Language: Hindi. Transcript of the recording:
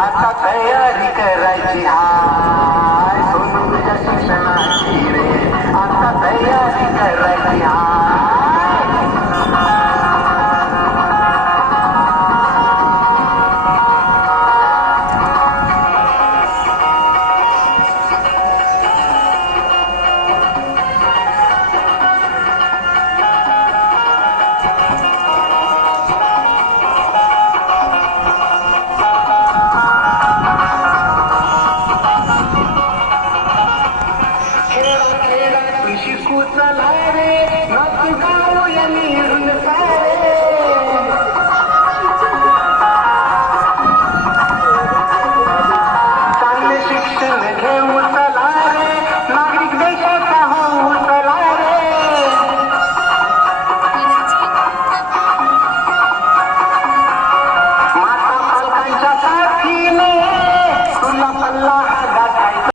आता तैयारी कर रही सोनू escucha al aire,